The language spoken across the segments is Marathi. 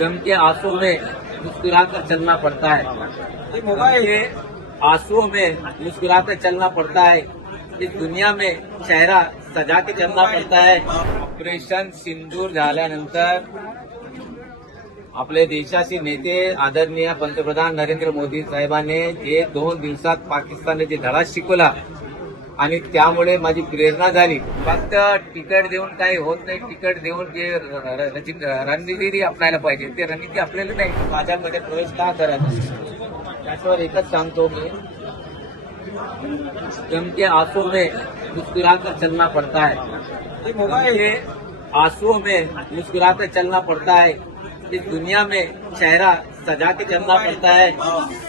गम के आंसू में मुस्कुराकर चलना पड़ता है। के आंसुओं में मुस्कुराकर चलना पड़ता है। इस दुनिया में चेहरा सजा के चलना पड़ता है। ऑपरेशन सिंदूर झाल्यानंतर आपले देशाचे नेते आदरणीय पंतप्रधान नरेंद्र मोदी साहेबांनी जे 2 दिवसात पाकिस्तानने जे धडा शिकवला आणि त्यामुळे माझी प्रेरणा झाली। फक्त तिकीट देऊन काही होत नाही, तिकीट देऊन जे रणनीती अपनायला पाहिजे ते रणनीती आपल्याला नाही। माझ्यामध्ये प्रवेश का करायचा त्याच्यावर एकच सांगतो मी, गम के आंसू में मुस्कुराकर चलना पड़ता है। के आंसुओं में मुस्कुराकर चलना पड़ता है। इस दुनिया में चेहरा सजा के चलना पड़ता है।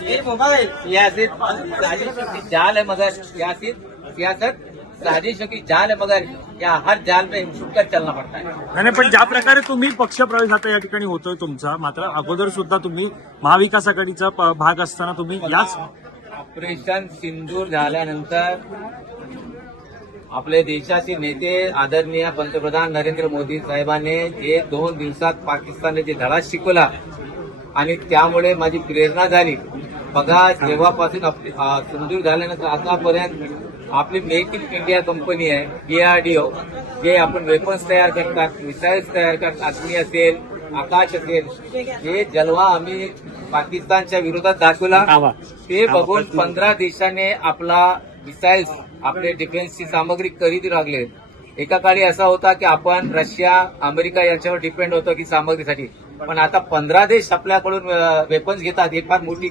ये मोबाइल सियासत साजिश की जाल है, मगर सियासत साजिश की जाल है, मगर या हर जाल में छुपकर चलना पड़ता है। नाही, पण ज्या प्रकारे तुम्ही पक्ष प्रवेश आता या ठिकाणी होतोय तुमचा, मात्र अगोदर सुद्धा तुम्ही महाविकास आघाडीचा भाग असताना तुम्ही याच ऑपरेशन सिंदूर झाल्यानंतर आपले देशाचे नेते आदरणीय पंतप्रधान नरेंद्र मोदी साहेबांनी जे 2 दिवसात पाकिस्तानने जे धडा शिकवला आणि त्यामुळे माझी प्रेरणा झाली। बघा, जेव्हापासून सिंदूर झाल्यानंतर आतापर्यंत आपली मेक इन इंडिया कंपनी आहे DRDO, जे आपण वेपन्स तयार करतात, मिसाईल्स तयार करतात, अग्नी असेल, आकाश असेल, हे जलवा आम्ही पाकिस्तानच्या विरोधात दाखवला। ते बघून 15 देशांनी आपला मिसाईल्स, आपले डिफेन्सची सामग्री खरेदी लागले। एका काळी असा होता की आपण रशिया, अमेरिका यांच्यावर डिपेंड होतो की सामग्रीसाठी, पण आता 15 देश आपल्याकडून वेपन्स घेतात। ही फार मोठी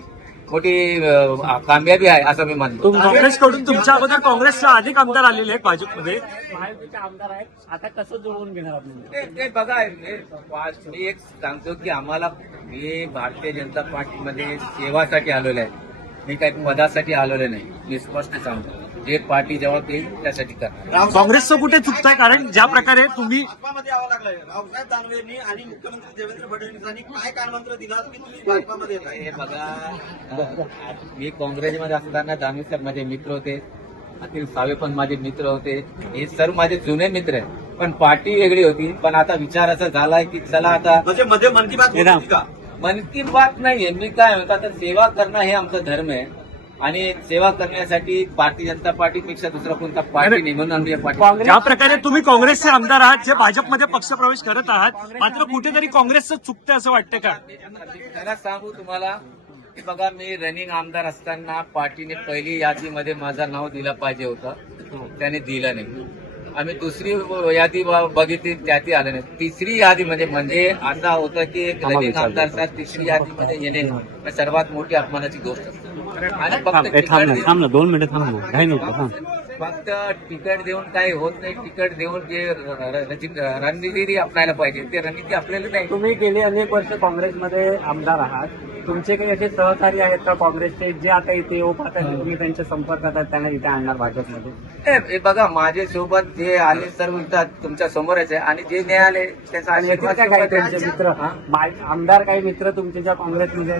कामयाबी आहे असं मी मानतो। काँग्रेसकडून तुमच्या अगोदर काँग्रेसचे अधिक आमदार आलेले आहेत भाजपमध्ये, महायुतीचे आमदार आहेत, आता कसं जुळवून घेणार आपण? ते बघा, मी एक सांगतो की मी भारतीय जनता पार्टीमध्ये सेवासाठी आलेलो आहे, मी काही पदासाठी आलेलो नाही। मी स्पष्ट सांगतो, जे पार्टी जेव्हा येईल त्यासाठी करणार। काँग्रेसचं कुठे चुकतंय? कारण ज्या प्रकारे तुम्ही भाजपामध्ये यावं लागलं, रावसाहेब दानवेंनी आणि मुख्यमंत्री देवेंद्र फडणवीसांनी काय कानमंत्र दिला की तुम्ही भाजपामध्ये येत आहे? हे बघा, मी काँग्रेसमध्ये असताना दानवे साहेब माझे मित्र होते, अनिल सावे पण माझे मित्र होते, हे सर्व माझे जुने मित्र आहेत, पण पार्टी वेगळी होती। पण आता विचार असा झालाय की चला आता म्हणजे मध्ये मन की बात होती का? मन की बात नाहीये, मी काय म्हणतो, तर सेवा करणं हे आमचा धर्म आहे आणि सेवा करण्यासाठी भारतीय जनता पार्टीपेक्षा दुसरा कोणता पार्टी नाही, म्हणून आम्ही या पार्टी। ज्या प्रकारे तुम्ही काँग्रेसचे आमदार आहात, जे भाजपमध्ये पक्षप्रवेश करत आहात, मात्र कुठेतरी काँग्रेसचं चुकतंय असं वाटतं का? खरं सांगू तुम्हाला, बघा, मी रनिंग आमदार असताना पार्टीने पहिली यादीमध्ये माझं नाव दिलं पाहिजे होतं, त्याने दिलं नाही। आम्ही दुसरी यादी बघितली, त्यातही आलं नाही। तिसरी यादी म्हणजे असं होतं की एक रनिंग आमदारचा तिसरी यादीमध्ये येणे सर्वात मोठी अपमानाची गोष्ट असते। आणि फक्त तिकीट देऊन काही होत नाही, तिकीट देऊन जे रणनीती अपनायला पाहिजे ते रणनीती आपल्याला नाही। तुम्ही गेली अनेक वर्ष काँग्रेसमध्ये आमदार आहात, तुमचे काही असे सहकारी आहेत का काँग्रेसचे, जे आता इथे येऊ पाहतात, तुम्ही त्यांच्या संपर्कात आहात, त्यांना इथे आणणार भाजपमध्ये? हे बघा, माझे सोबत जे आले सर्व तुमच्या समोरच आहे, आणि जे नाही आले त्याचा त्यांचे मित्र आमदार काही मित्र तुमचे ज्या काँग्रेसमध्ये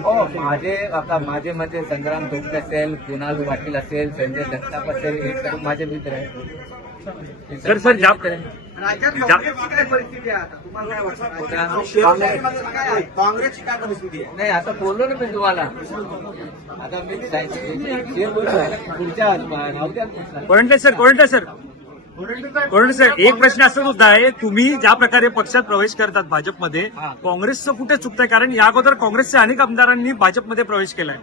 माझे म्हणजे संग्राम धोत्रे असेल, कुणाल पाटील असेल, संजय जगताप असेल, हे सर्व माझे मित्र आहेत। सर राज्यात काँग्रेसची काय परिस्थिती आहे आता? तुम्हाला काय वाटतं काँग्रेसची काय परिस्थिती आहे? नाही, आता बोललो ना मी तुम्हाला, आता मी पुढच्या कोरंटे सर, एक प्रश्न असा सुद्धा आहे, तुम्ही ज्या प्रकारे पक्षात प्रवेश करतात भाजपमध्ये, काँग्रेसचं कुठे चुकतंय? कारण या अगोदर काँग्रेसच्या अनेक आमदारांनी भाजपमध्ये प्रवेश केलाय।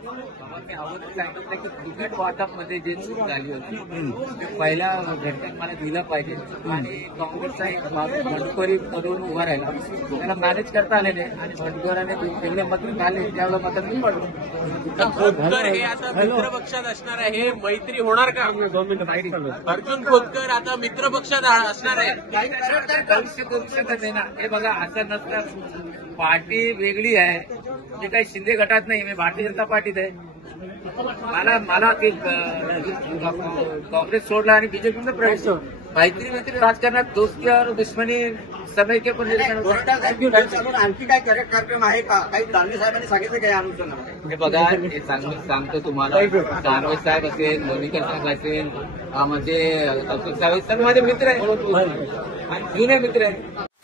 सांगितलं की तिकीट वाटपमध्ये जे चूक झाली होती ते पहिल्या घटकात मला दिलं पाहिजे, आणि काँग्रेसचा एक भंडखोरी करून उभा राहिला, त्याला मॅनेज करता आले नाही, आणि भंडखोराने वेगळे मत आले, त्यावेळेला मत मी पडलो। खोतकर हे आता मित्र पक्षात असणार आहे, हे मैत्री होणार का? अर्जुन खोतकर आता मित्र पक्षात असणार आहे, भविष्य करू शकत नाही ना। हे बघा, असं नसतं, पार्टी वेगळी आहे, जे काही शिंदे गटात नाही, मी भारतीय जनता पार्टीत आहे। मला काँग्रेस सोडला आणि बीजेपीमध्ये प्रवेश, मैत्री राजकारणात दोस्ती और दुश्मनी समय के पण आणखी काय कार्यक्रम आहे का? काही दानवे साहेबांनी सांगितलं काय अनुषंगाने? हे बघा, हे सांगतो तुम्हाला, दानवे साहेब असेल, लोणीकर साहेब असेल, म्हणजे अतुल साहेब, सर्व माझे मित्र आहेत आणि जुने मित्र आहेत।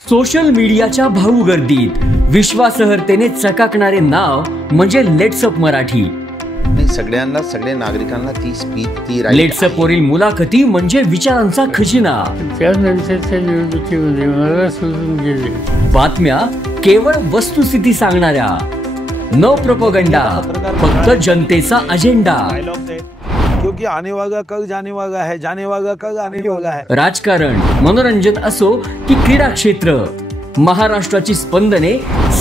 सोशल मीडियाच्या भाऊ गर्दीत विश्वासार्हतेने चकाकणारे नाव म्हणजे लेट्सअप मराठी. नाही, सगळ्यांना, सगळ्या नागरिकांना ती स्पीच, ती right लेट्सअप आहे. वरील मुलाखती म्हणजे विचारांचा खजिना. त्यानंतरच्या निवडणुकीमध्ये मला सोडून गेले. बातम्या केवळ वस्तुस्थिती सांगणाऱ्या, न प्रोपगंडा, फक्त जनतेचा अजेंडा. क्योंकि आने वाला कल जाने वाला है, जाने वाला कल आने वाला है. राजकारण, मनोरंजन असो की क्रीडा क्षेत्र, महाराष्ट्राची स्पंदने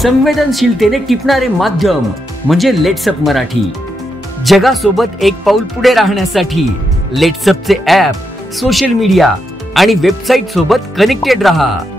संवेदनशीलतेने टिपणारे माध्यम म्हणजे लेट्सअप मराठी. जगासोबत एक पाऊल पुढे राहण्यासाठी लेट्सअपचे ॲप, सोशल मीडिया आणि वेबसाईट सोबत कनेक्टेड रहा.